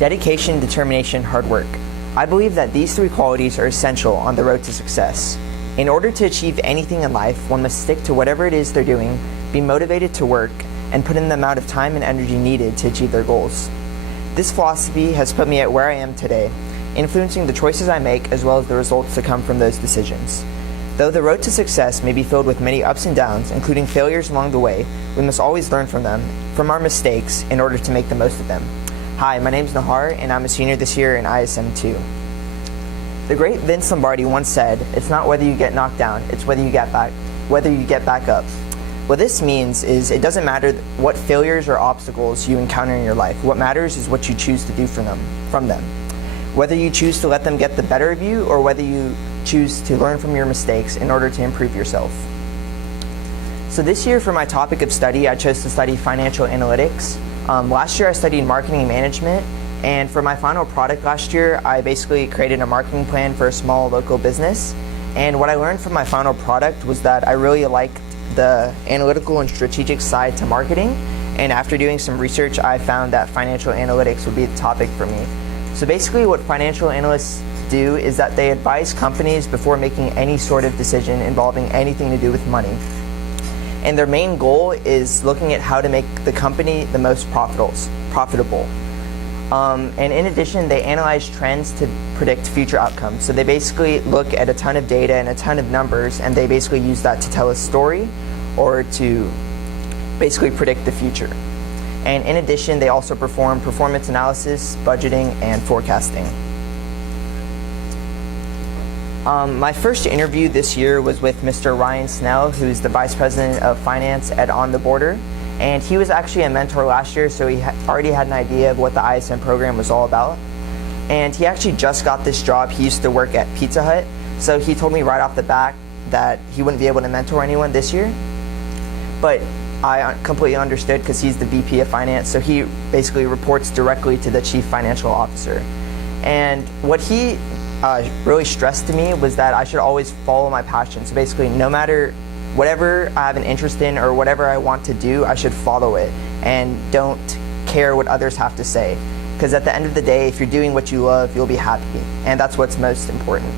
Dedication, determination, hard work. I believe that these three qualities are essential on the road to success. In order to achieve anything in life, one must stick to whatever it is they're doing, be motivated to work, and put in the amount of time and energy needed to achieve their goals. This philosophy has put me at where I am today, influencing the choices I make as well as the results that come from those decisions. Though the road to success may be filled with many ups and downs, including failures along the way, we must always learn from them, from our mistakes, in order to make the most of them. Hi, my name is Nihar, and I'm a senior this year in ISM 2. The great Vince Lombardi once said, "It's not whether you get knocked down, it's whether you get back up." What this means is it doesn't matter what failures or obstacles you encounter in your life. What matters is what you choose to do from them. Whether you choose to let them get the better of you or whether you choose to learn from your mistakes in order to improve yourself. So this year for my topic of study, I chose to study financial analytics. Last year I studied marketing management, and for my final product last year, I basically created a marketing plan for a small local business. And what I learned from my final product was that I really liked the analytical and strategic side to marketing, and after doing some research, I found that financial analytics would be the topic for me. So basically what financial analysts do is that they advise companies before making any sort of decision involving anything to do with money. And their main goal is looking at how to make the company the most profitable. And in addition, they analyze trends to predict future outcomes. So they basically look at a ton of data and a ton of numbers, and they basically use that to tell a story or to basically predict the future. And in addition, they also perform performance analysis, budgeting, and forecasting. My first interview this year was with Mr. Ryan Snell, who's the Vice President of Finance at On the Border. And he was actually a mentor last year, so he already had an idea of what the ISM program was all about. And he actually just got this job. He used to work at Pizza Hut, so he told me right off the bat that he wouldn't be able to mentor anyone this year. But I completely understood because he's the VP of Finance, so he basically reports directly to the Chief Financial Officer. And what he really stressed to me was that I should always follow my passion. So basically, no matter whatever I have an interest in or whatever I want to do, I should follow it and don't care what others have to say. Because at the end of the day, if you're doing what you love, you'll be happy. And that's what's most important.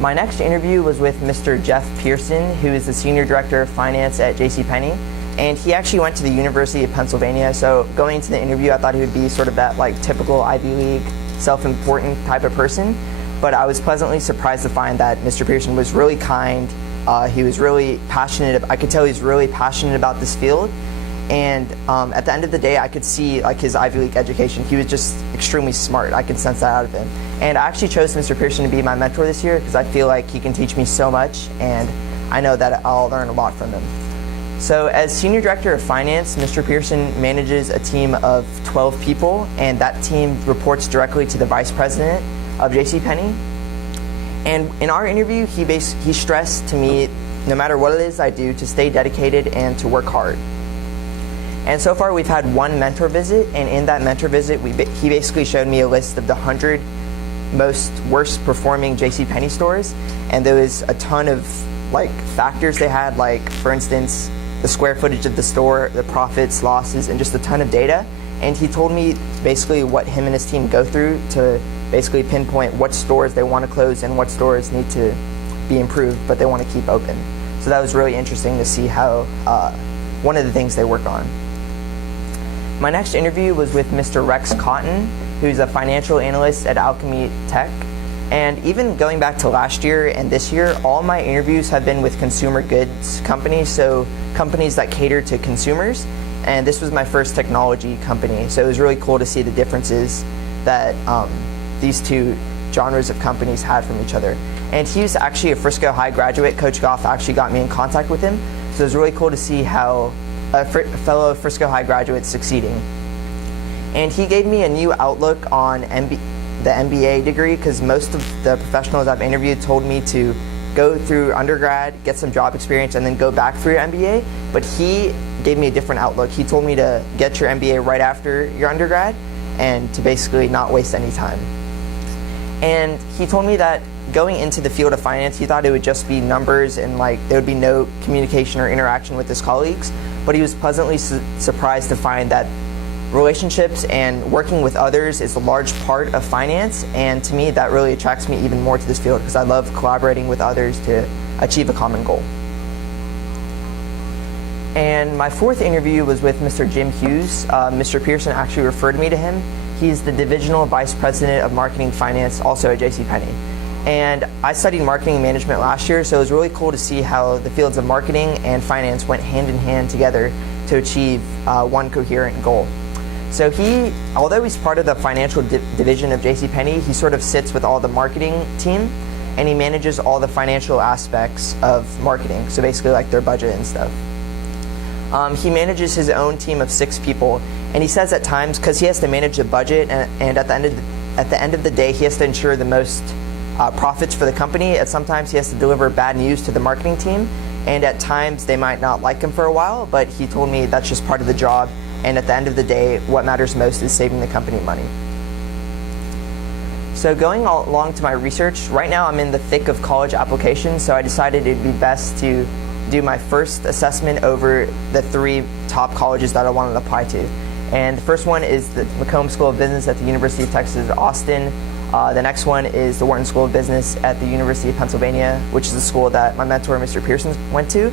My next interview was with Mr. Jeff Pearson, who is the Senior Director of Finance at JCPenney. And he actually went to the University of Pennsylvania. So going into the interview, I thought he would be sort of that typical Ivy League, self-important type of person. But I was pleasantly surprised to find that Mr. Pearson was really kind. He was really passionate. I could tell he was really passionate about this field. And at the end of the day, I could see his Ivy League education. He was just extremely smart. I could sense that out of him. And I actually chose Mr. Pearson to be my mentor this year because I feel like he can teach me so much, and I know that I'll learn a lot from him. So as Senior Director of Finance, Mr. Pearson manages a team of 12 people, and that team reports directly to the Vice President of JCPenney. And in our interview, he stressed to me, no matter what it is I do, to stay dedicated and to work hard. And so far we've had one mentor visit, and in that mentor visit, he basically showed me a list of the 100 worst performing JCPenney stores, and there was a ton of factors they had, for instance, the square footage of the store, the profits, losses, and just a ton of data. And he told me basically what him and his team go through to basically pinpoint what stores they want to close and what stores need to be improved, but they want to keep open. So that was really interesting to see how one of the things they work on. My next interview was with Mr. Rex Cotton, who's a financial analyst at Alchemy Tech. And even going back to last year and this year, all my interviews have been with consumer goods companies, so companies that cater to consumers. And this was my first technology company, so it was really cool to see the differences that these two genres of companies had from each other. And he was actually a Frisco High graduate. Coach Goff actually got me in contact with him, so it was really cool to see how a fellow Frisco High graduate succeeding. And he gave me a new outlook on the MBA degree, because most of the professionals I've interviewed told me to go through undergrad, get some job experience, and then go back for your MBA. But he gave me a different outlook. He told me to get your MBA right after your undergrad and to basically not waste any time. And he told me that going into the field of finance, he thought it would just be numbers and there would be no communication or interaction with his colleagues. But he was pleasantly surprised to find that relationships and working with others is a large part of finance, and to me that really attracts me even more to this field because I love collaborating with others to achieve a common goal. And my fourth interview was with Mr. Jim Hughes. Mr. Pearson actually referred me to him. He's the Divisional Vice President of Marketing Finance, also at JCPenney. And I studied marketing management last year, so it was really cool to see how the fields of marketing and finance went hand in hand together to achieve one coherent goal. So although he's part of the financial division of JCPenney, he sort of sits with all the marketing team, and he manages all the financial aspects of marketing, so basically like their budget and stuff. He manages his own team of 6 people, and he says at times, because he has to manage the budget, and at the end of the day, he has to ensure the most profits for the company. At sometimes he has to deliver bad news to the marketing team, and at times they might not like him for a while, but he told me that's just part of the job, and at the end of the day, what matters most is saving the company money. So going along to my research, right now I'm in the thick of college applications, so I decided it'd be best to do my first assessment over the 3 top colleges that I wanted to apply to. And the first one is the McComb School of Business at the University of Texas at Austin. The next one is the Wharton School of Business at the University of Pennsylvania, which is the school that my mentor, Mr. Pearson, went to.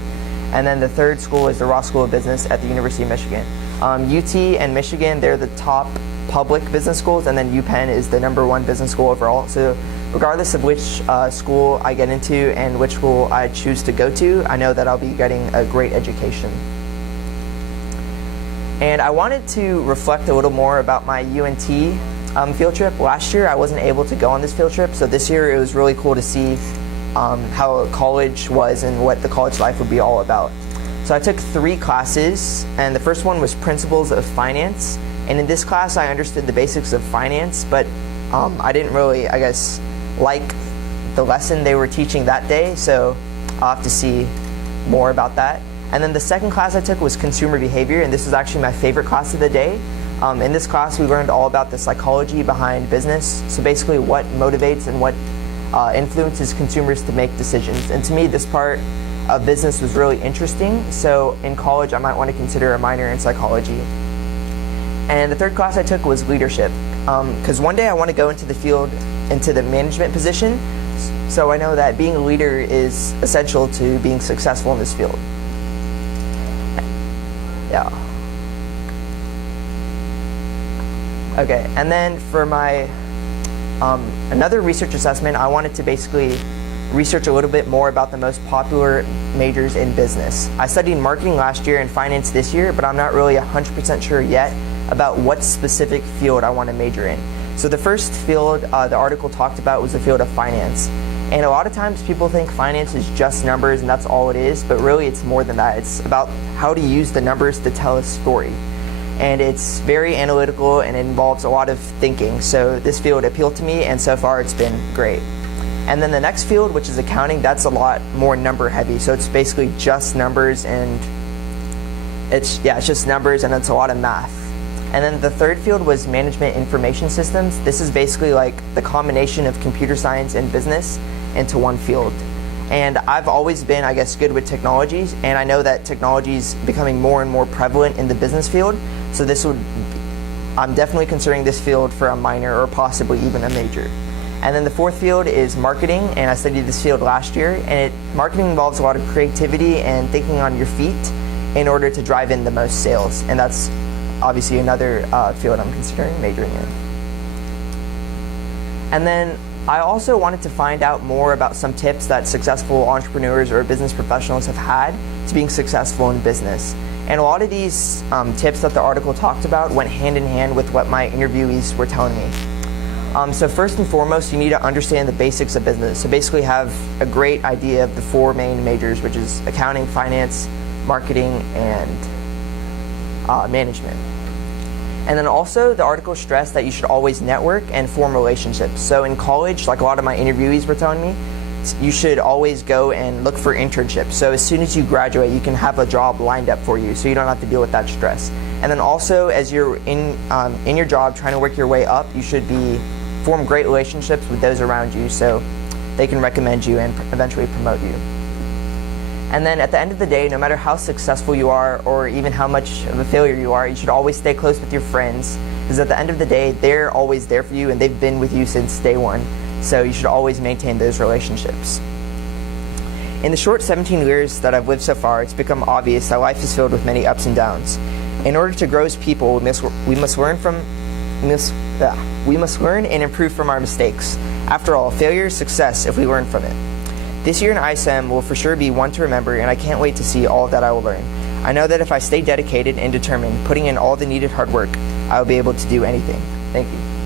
And then the third school is the Ross School of Business at the University of Michigan. UT and Michigan, they're the top public business schools, and then UPenn is the #1 business school overall. So regardless of which school I get into and which school I choose to go to, I know that I'll be getting a great education. And I wanted to reflect a little more about my UNT field trip. Last year I wasn't able to go on this field trip, so this year it was really cool to see how college was and what the college life would be all about. So I took 3 classes, and the first one was Principles of Finance. And in this class I understood the basics of finance, but I didn't really, like the lesson they were teaching that day, so I'll have to see more about that. And then the second class I took was Consumer Behavior, and this was actually my favorite class of the day. In this class we learned all about the psychology behind business, so basically what motivates and what influences consumers to make decisions. And to me this part of business was really interesting, so in college I might want to consider a minor in psychology. And the third class I took was Leadership, because one day I want to go into the field, into the management position, so I know that being a leader is essential to being successful in this field. Yeah. Okay, and then for my another research assessment, I wanted to basically research a little bit more about the most popular majors in business. I studied marketing last year and finance this year, but I'm not really 100% sure yet about what specific field I want to major in. So the first field the article talked about was the field of finance. And a lot of times people think finance is just numbers and that's all it is, but really it's more than that. It's about how to use the numbers to tell a story. And it's very analytical and it involves a lot of thinking. So this field appealed to me, and so far it's been great. And then the next field, which is accounting, that's a lot more number heavy. So it's basically just numbers, and it's just numbers, and it's a lot of math. And then the third field was Management Information Systems. This is basically like the combination of computer science and business into one field. And I've always been, good with technologies, and I know that technology is becoming more and more prevalent in the business field. So I'm definitely considering this field for a minor or possibly even a major. And then the fourth field is marketing, and I studied this field last year. And marketing involves a lot of creativity and thinking on your feet in order to drive in the most sales. And that's obviously another field I'm considering majoring in. And then I also wanted to find out more about some tips that successful entrepreneurs or business professionals have had to being successful in business. And a lot of these tips that the article talked about went hand in hand with what my interviewees were telling me. So first and foremost, you need to understand the basics of business. So basically have a great idea of the 4 main majors, which is accounting, finance, marketing, and management. And then also the article stressed that you should always network and form relationships. So in college, like a lot of my interviewees were telling me, you should always go and look for internships. So as soon as you graduate, you can have a job lined up for you, so you don't have to deal with that stress. And then also, as you're in your job trying to work your way up, you should form great relationships with those around you, so they can recommend you and eventually promote you. And then at the end of the day, no matter how successful you are or even how much of a failure you are, you should always stay close with your friends, because at the end of the day, they're always there for you and they've been with you since day one. So you should always maintain those relationships. In the short 17 years that I've lived so far, it's become obvious that life is filled with many ups and downs. In order to grow as people, we must learn and improve from our mistakes. After all, failure is success if we learn from it. This year in ISM will for sure be one to remember, and I can't wait to see all that I will learn. I know that if I stay dedicated and determined, putting in all the needed hard work, I will be able to do anything. Thank you.